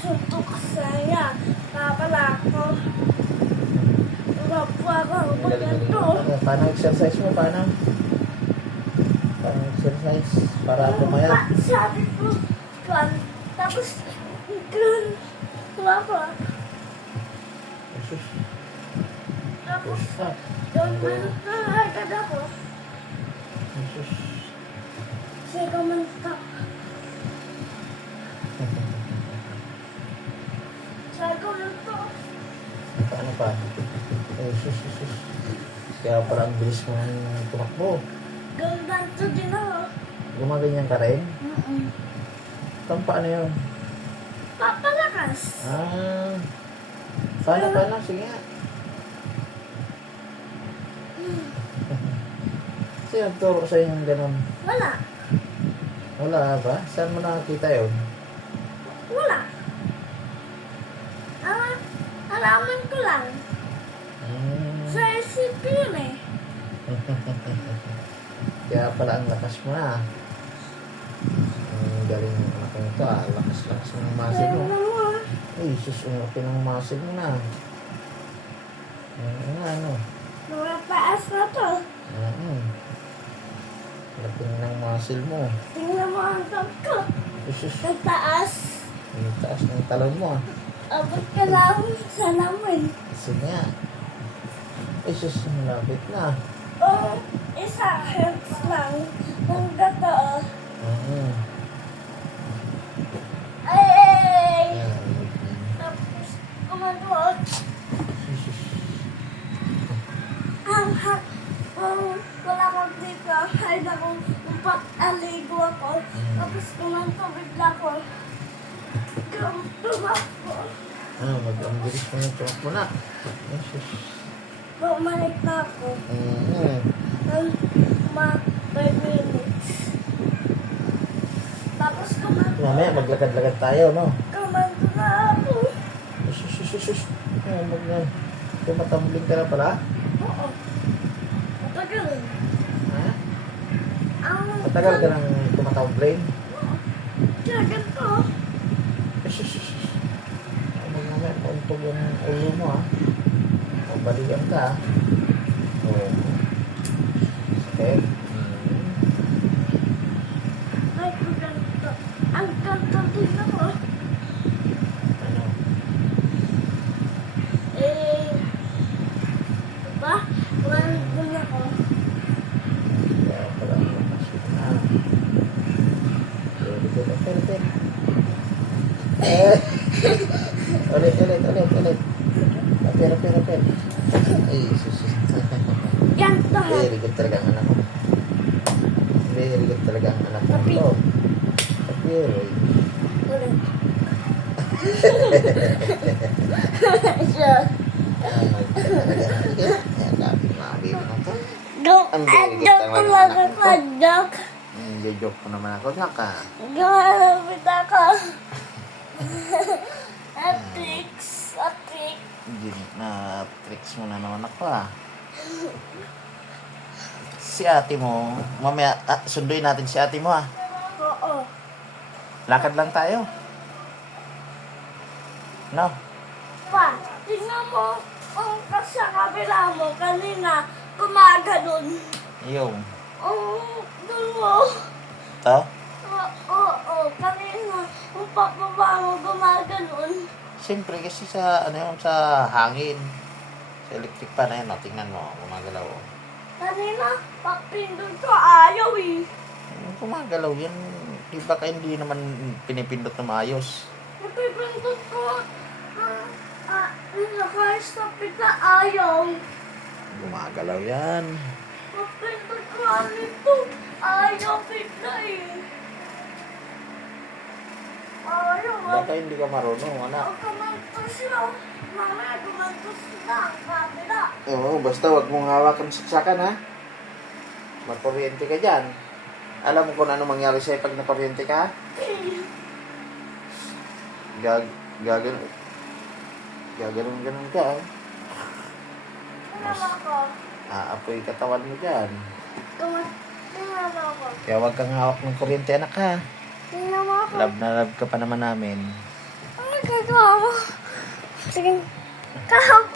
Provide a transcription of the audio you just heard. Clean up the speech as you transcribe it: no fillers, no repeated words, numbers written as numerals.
suntok saya. Kapala ko. Wapa ko. Maganda. Paano exercise mo? Paano exercise? Para pumayat. Sabi ko, kan. Tapos, kan. Wapa. Jesus. Tapos, Ah, doon agad ako. Jesus. Saya kumentak. Saya kumentak. Paano pa? Jesus. Kaya pala ang bilis mo tumakbo. Ganito din ako. Gumaganyan ka rin? Paano yun? Papalakas. Paano? Sige nga. Sino nagturo sa inyo gano'n? Wala. Wala ba? Saan mo nakakita yun? Wala. Alaman ko lang. Sa isip yun eh. Kaya pala ang lakas mo na. Ang galing ng anak ko ito ah. Lakas ng muscle mo. Ay, sus, umaki ng muscle mo na. Ano? Mga taas na to. Laki ng muscle mo. Tingnan mo ang top ko. Sus, Sa taas. ang taas ng talon mo ah. Abot ka lang sa lamin. Kasi nga. Ay, sus, malapit na. O, isa hertz lang. Ang gato. Ay! Tapos, kumagot. Wala akong dito. Kahit akong aligo ako. Tapos kumanto bigla ko. Tumakbo. Ang bilis mo yung tumak mo na. Ay, sus. Bumalik na ako. Ang 5 minutes. Tapos kumanto. Mamaya, maglakad-lakad tayo, no? Kumanto na ako. Sus. Tumatambling ka na pala? Oo. Matagal. Ha? Matagal ka nang tumatambling? Jagat ko. Sus. Mamaya, pauntog yung ulo mo, ha? Balikan ka. Okay. Ay, ang ganito. Ang ganito din ako. Ano? Diba? Walang din ako. Kaya pala ang lakas mo na. Ulit. Ulit. Rapid. Ay, sus. Ganito. Very good talaga ang anak ko. Very good talaga ang anak ko. Rapid. Ito. Rapid. Ulit. Siya. Joke ko lang ako. Joke. Joke ko naman ako. Saka. Gawalapit ako. Tricks. Na tricks mo na naman ako ah. Si ate mo, mamaya, sunduin natin si ate mo ah. Oo. Lakad lang tayo. No? Pa, tingnan mo ang sa kabila mo kanina kumaga dun. Yung. Dun mo. To? Oo, kanina ang papaba mo kumaga dun. Siyempre kasi sa, sa hangin. Sa electric pan na yun, tingnan mo, gumagalaw. Kanina, pagpindot ko ayaw eh. Gumagalaw yan. Di ba ka hindi naman pinipindot na maayos? Napipindot ko. Naka-stop na ayaw. Gumagalaw yan. Napindot ko nito. Ayaw bigla eh. Ayaw. Baka hindi ka marunong, anak. Kumantos yun. Mamaya kumantos na ang kabila. Oo, basta wag mong hawakan saksakan ha. Magkuryente ka dyan. Alam mo kung ano mangyari sa'yo pag nakuryente ka? Gaganon ka. Tingnan mo ako. Aapoy katawan mo dyan. Tingnan mo ako. Kaya wag kang hawak ng kuryente, anak ha. Tingnan mo ako. Love na love ka pa naman namin. Ang Gagawa mo. Sige. Kahapon